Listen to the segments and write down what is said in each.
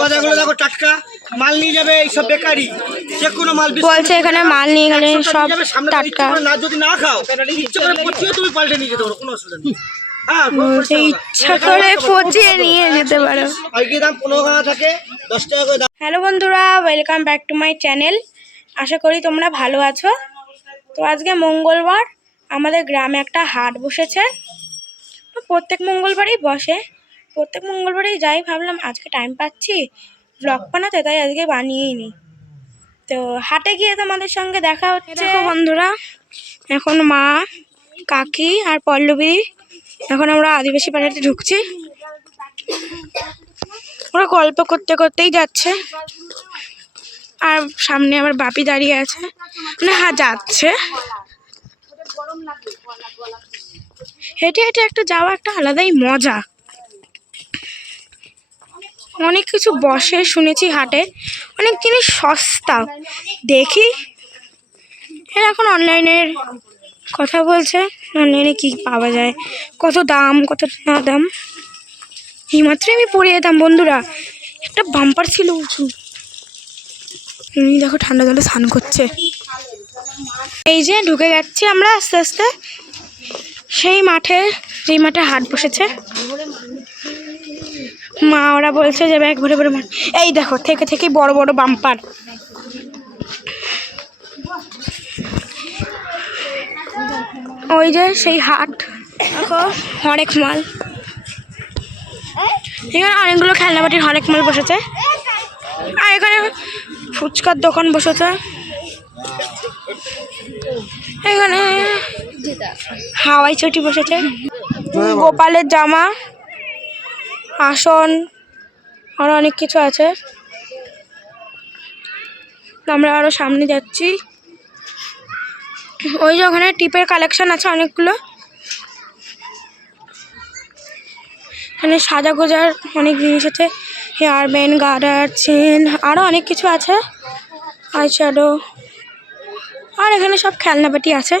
কথাগুলো দেখো, টাটকা মাল নিয়ে যাবে এইসব বেকারি, যে কোনো মাল বলছে এখানে মাল নিয়ে গেলে সব টাটকা। না যদি না খাও ইচ্ছে করে পচিয়ে তুমি পাল্টে নিয়ে যেতে পারো, কোনো অসুবিধা নেই। হ্যাঁ, ইচ্ছা করে পচিয়ে নিয়ে যেতে পারো। আজকে দাম 15 টাকা থাকে, 10 টাকা করে দাম। হ্যালো বন্ধুরা, welcome back to my channel. আশা করি তোমরা ভালো আছো। তো আজকে মঙ্গলবার, আমাদের গ্রামে একটা হাট বসেছে। প্রত্যেক মঙ্গলবারই বসে, প্রত্যেক মঙ্গলবারই যাই। ভাবলাম আজকে টাইম পাচ্ছি ব্লগ বানাতে, তাই আজকে বানিয়েই নিই। তো হাটে গিয়ে তোমাদের সঙ্গে দেখা হচ্ছে। বন্ধুরা, এখন মা, কাকি আর পল্লবী, এখন আমরা আদিবাসী পাড়াতে ঢুকছি। ওরা গল্প করতে করতেই যাচ্ছে, আর সামনে আবার বাপি দাঁড়িয়ে আছে, মানে হ্যাঁ যাচ্ছে। হেঁটে হেঁটে একটা যাওয়া একটা আলাদাই মজা। অনেক কিছু বসে শুনেছি হাটে, অনেক জিনিস সস্তা। দেখি এরা এখন অনলাইনের কথা বলছে, অনলাইনে কি পাওয়া যায়, কত দাম কত না দাম। এইমাত্র আমি পড়ে যেতাম বন্ধুরা, একটা বাম্পার ছিল উঁচু। দেখো ঠান্ডা জলে স্নান করছে। এই যে ঢুকে যাচ্ছি আমরা আস্তে আস্তে সেই মাঠে, যেই মাঠে হাট বসেছে। মা ওরা বলছে যে ব্যাগ ভরে ভরে মাঠ। এই দেখো থেকে থেকেই বড় বড় বাম্পার। ওই যে সেই হাট, দেখো হরেক মাল। এখানে অনেকগুলো খেলনাবাটির হরেক মাল বসেছে, আর এখানে ফুচকার দোকান বসেছে। এখানে হাওয়াই চটি বসেছে, গোপালের জামা, আসন, আরো অনেক কিছু আছে। আমরা আরো সামনে যাচ্ছি। ওই যে ওখানে টিপের কালেকশন আছে অনেকগুলো। এখানে সাজা গোজার অনেক জিনিস আছে, হেয়ার ব্যান্ড, গার্ডার, চেন, আরো অনেক কিছু আছে, আই শ্যাডো। আর এখানে সব খেলনাবাটি আছে।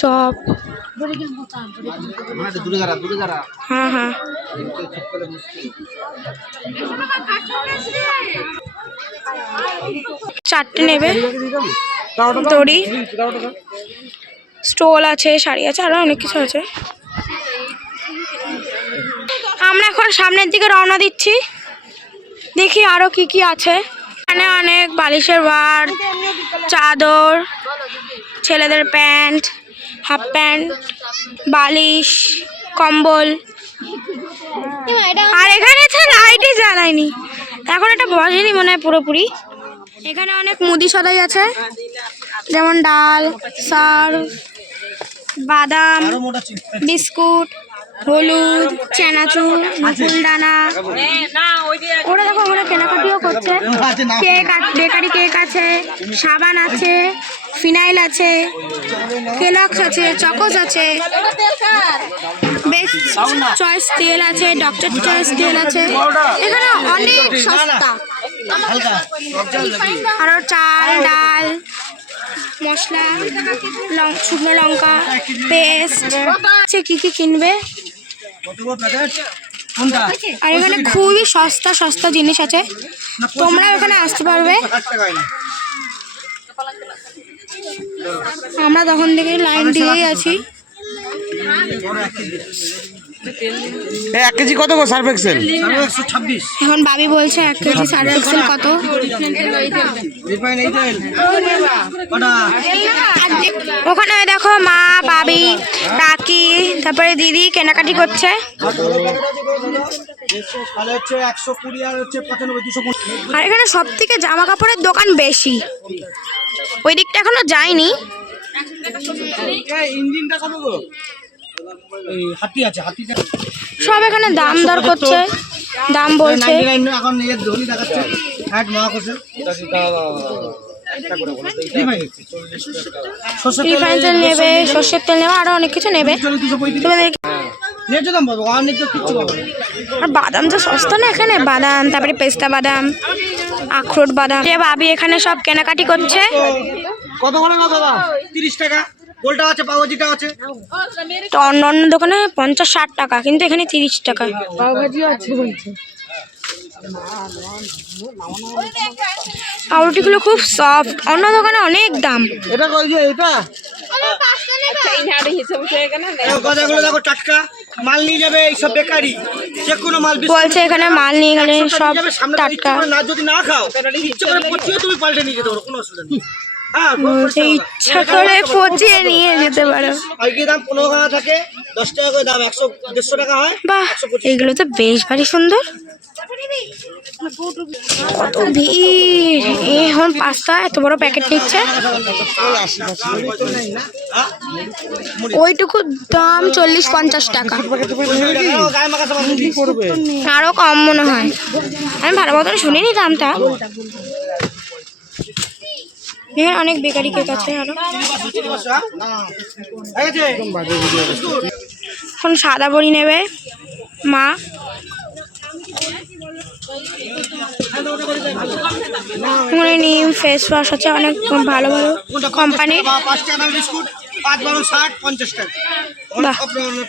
চপ, হ্যাঁ হ্যাঁ, চারটে নেবে। দড়ি, স্টোল আছে, শাড়ি আছে, আরো অনেক কিছু আছে। আমরা এখন সামনের দিকে রওনা দিচ্ছি, দেখি আরো কি কি আছে। এখানে অনেক বালিশের বার, চাদর, ছেলেদের প্যান্ট, হাফ প্যান্ট, বালিশ, কম্বল। আর এখানে লাইটই জ্বালায়নি, এখন এটা বসেনি মনে হয় পুরোপুরি। এখানে অনেক মুদি সদাই আছে, যেমন ডাল, সার্ফ, বাদাম, বিস্কুট, হলুদ, চানাচুর, ফুলদানা। ওরা দেখো ওরা কেনাকাটিও করছে। কেক, বেকারি কেক আছে, সাবান আছে, ফিনাইল আছে, কেলক্স আছে, চকোস আছে, বেস্ট চয়েস তেল আছে, ডক্টর চয়েস তেল আছে। এখানে অনেক সস্তা। আরো চাল, ডাল, মশলা, শুকনো লঙ্কা, পেস্ট আছে। কি কি কিনবে? আর এখানে খুবই সস্তা সস্তা জিনিস আছে, তোমরা এখানে আসতে পারবে। আমরা তখন থেকে লাইন দিয়েই আছি। 1 কেজি কত গো সার্ফ এক্সেল? 126। এখন বাবি বলছে 1 কেজি সার্ফ এক্সেল কত। ওখানে দেখো মা, বাবি, কাকি, তারপরে দিদি কেনাকাটি করছে। আর এখানে সব থেকে জামা কাপড়ের দোকান বেশি, ওই দিকটা এখনো যায়নি। সব এখানে দাম দর করছে, দাম বলছে। রিফাইন তেল নেবে, সর্ষের তেল নেবে, আরো অনেক কিছু নেবে। আর বাদাম তো সস্তা না এখানে, বাদাম, তারপরে পেস্তা বাদাম, আখরোট বাদাম। যে ভাবি এখানে সব কেনাকাটি করছে। কত করে না দাদা? 30 টাকা। গোলটা আছে, পাওভাজিটা আছে। তো অন্য অন্য দোকানে 50-60 টাকা, কিন্তু এখানে 30 টাকা। পাওভাজিও আছে বলছে। পাউরুটিগুলো খুব সফট, অন্য দোকানে অনেক দাম। এটা কই যে এটা? গজাগুলো দেখো টাটকা, মাল নিয়ে যাবে এইসব বেকারি, যে কোনো মাল বলছে এখানে মাল নিয়ে গেলে সব টাটকা। না যদি না খাও ইচ্ছে করে পচিও তুমি পাল্টে নিয়ে যেতে পারো, কোনো অসুবিধা নেই। হ্যাঁ, বলছে ইচ্ছা করে পচিয়ে নিয়ে যেতে পারো। পাইকারি দাম 15 টাকা থাকে, 10 টাকা করে দাম, 100-150 টাকা হয়। বাহ, এগুলো তো বেশ ভারী সুন্দর। কত ভিড়! এখন পাস্তা এত বড় প্যাকেট নিচ্ছে, ওইটুকু দাম 40-50 টাকা। আরো কম মনে হয়, আমি ভালো মতন শুনিনি দামটা। এখানে অনেক বেকারি কেক আছে আরো। এখন সাদা বড়ি নেবে মা। ওখানে নিম ফেস ওয়াশ আছে, অনেক ভালো ভালো কোম্পানির। 5 টাকা বিস্কুট, 5-12-60, 50 টাকা। বাহ,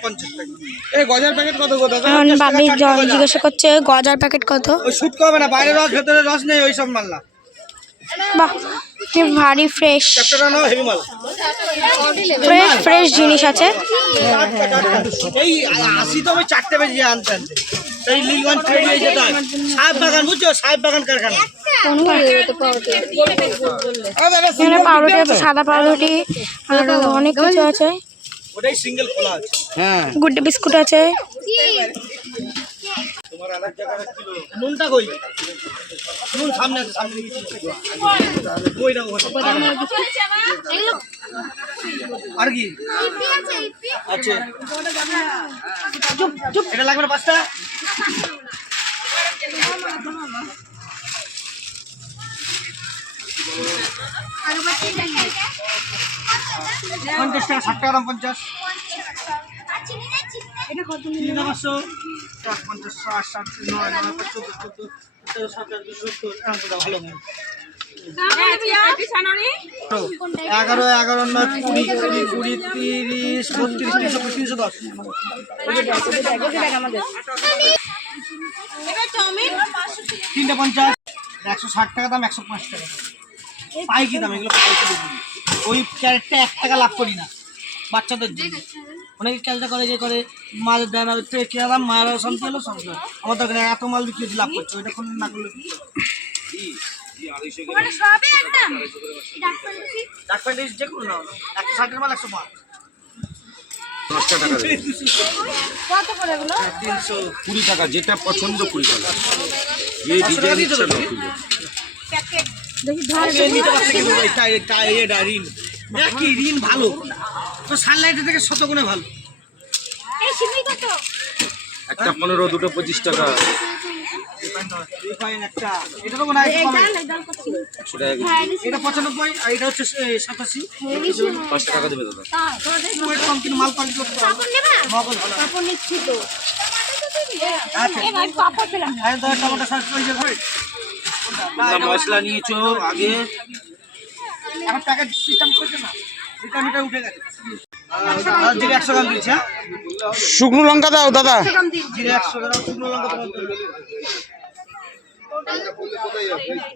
50 টাকা। এই গজার প্যাকেট কত গো দাদা? এখন ভাবি জিজ্ঞাসা করছে গজার প্যাকেট কত। ওই শুট করবে না, বাইরে রস ভেতরে রস নেই, ওই সব মাল না। বাহ, কি ভারী ফ্রেশ চ্যাপ্টারটা নাও, হেভি মাল। ফ্রেশ ফ্রেশ জিনিস আছে। এই 80 তো আমি 4টে বেজে আনতে এই লিলগঞ্জ ট্রেড হয়ে যেতে হয়। সাহেব বাগান, বুঝছো? সাহেব বাগান কারখানা। এখানে পাউরুটি আছে, সাদা পাউরুটি আর অনেক কিছু আছে। ওটাই সিঙ্গেল খোলা আছে। হ্যাঁ, গুড ডে বিস্কুট আছে। নুনটা কই? নুন সামনে আছে, সামনে কই না ওখানে। আর কি আছে? চুপ চুপ, এটা লাগবে না 5টা। পঞ্চাশ টাকা, 60 টাকা দাম, 50। এটা কত? 500, 50, 60, 70, 90, 14, 14, 17, 270, এরকম তো ভালো হয়। 11, 11, 20, 20, 20, 30, 32, 310। 3টা 50, 160 টাকা দাম, 105 টাকা পাইকি দাম। এগুলো পাইকি দেবো, ওই ক্যারেটটা 1 টাকা লাভ করি না বাচ্চাদের জন্য। অনেকে ক্যালটা করে, যে করে মাল দেয় না, কেনা দাম মায়েরা শান্তি হলো সব। আমার দোকানে এত মাল বিক্রি লাভ করছে, ওইটা কোন না করলে যে কোনো না 160 মাল 105। 20 টাকা, যেটা পছন্দ 20 টাকা, যে ডিজাইন ইচ্ছা দাও। ঋণ ভালো তো, সানলাইটের থেকে 100 গুণে ভালো। একটা 15, দুটো 25 টাকা। এটা 95, আর এটা হচ্ছে 87। 5 টাকা দেবে দাদা। কম, কিন্তু মাল পাল্টি করতে হবে। মগজ ভালো। টমেটো সস মশলা নিয়েছো আগে, এখন প্যাকেট সিস্টেম করছে না, এটা উঠে গেছে। জিরে 100 গ্রাম দিয়েছে। শুকনো লঙ্কা দাও দাদা। জিরে 100 গ্রাম, শুকনো লঙ্কা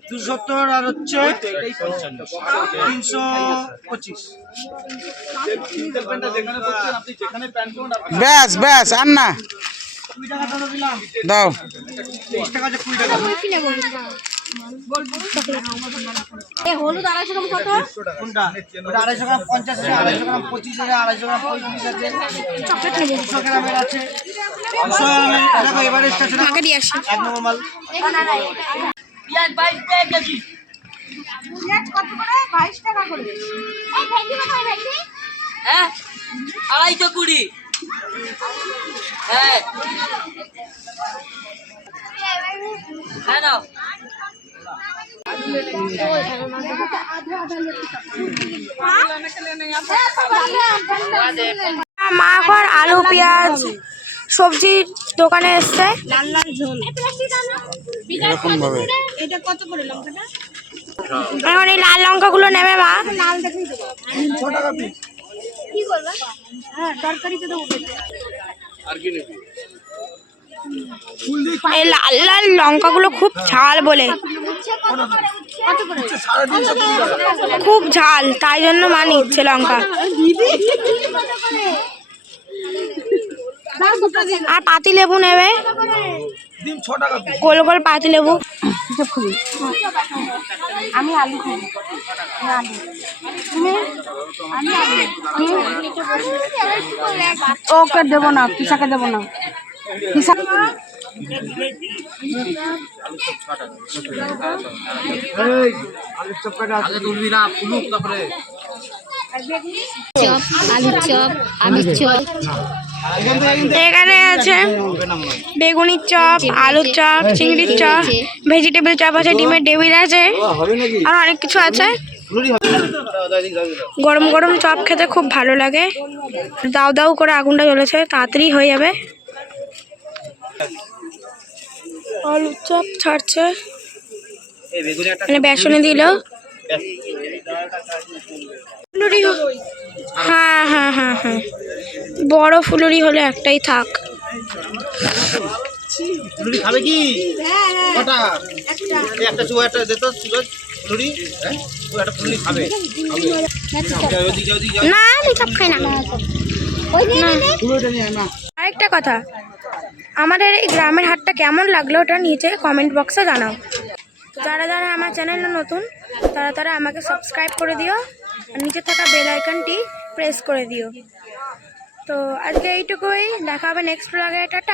270, আর হচ্ছে 325। ব্যাস ব্যাস, আর না 20 টাকা দাও দিলাম। দাও। 20 টাকা আছে, 20 টাকা। হলুদ 250 গ্রাম কত? কোনটা? ওটা 250 গ্রাম 50 আছে, 250 গ্রাম 25 আছে, 250 গ্রাম 35 আছে, চকলেট নেব। 200 গ্রামের আছে, 200 গ্রামের। দেখো এভারেস্ট আছে না, আগে দিয়ে আসি। 1 নম্বর মাল। পেঁয়াজ 22 টাকা কেজি। পেঁয়াজ কত করে? 22 টাকা করে। এই ভেন্ডি কত ভেন্ডি? হ্যাঁ 250 হ্যাঁ হ্যাঁ নাও। মা এখন আলু পেঁয়াজ সবজির দোকানে এসছে। এরকম ভাবে এখন এই লাল লঙ্কাগুলো নেবে মা। এই লাল লাল লঙ্কাগুলো খুব ঝাল বলে, খুব ঝাল, তাই জন্য মা নিচ্ছে লঙ্কা। আর পাতি লেবু নেবে, গোল গোল পাতি লেবু। আমি আলু খাবো। ওকে দেবো না, পিসাকে দেবো না। চপ, আলুর চপ, আলুর চপ, এখানে আছে বেগুনির চপ, আলুর চপ, চিংড়ির চপ, ভেজিটেবল চপ আছে, ডিমের টেবিল আছে, আর অনেক কিছু আছে। গরম গরম চপ খেতে খুব ভালো লাগে। দাউ দাউ করে আগুনটা জ্বলেছে, তাড়াতাড়ি হয়ে যাবে। আলুর চপ ছাড়ছে, মানে বেসনে দিল। ফুলুরি, হ্যাঁ হ্যাঁ হ্যাঁ হ্যাঁ, বড় ফুলুরি হলে একটাই থাক। ফুলুরি খাবে কি? কটা? একটা চো একটা দে তো সুরজ, ফুলুরি। হ্যাঁ ও একটা ফুলুরি খাবে। না আমি সব খাই না। ফুলটা নিয়ে আয় মা। আরেকটা কথা, আমাদের এই গ্রামের হাটটা কেমন লাগলো ওটা নিচে কমেন্ট বক্সে জানাও। যারা যারা আমার চ্যানেলে নতুন তারা তারা আমাকে সাবস্ক্রাইব করে দিও, আর নিচে থাকা বেল আইকনটি প্রেস করে দিও। তো আজকে এইটুকুই, দেখা হবে নেক্সট ব্লগে। টাটা।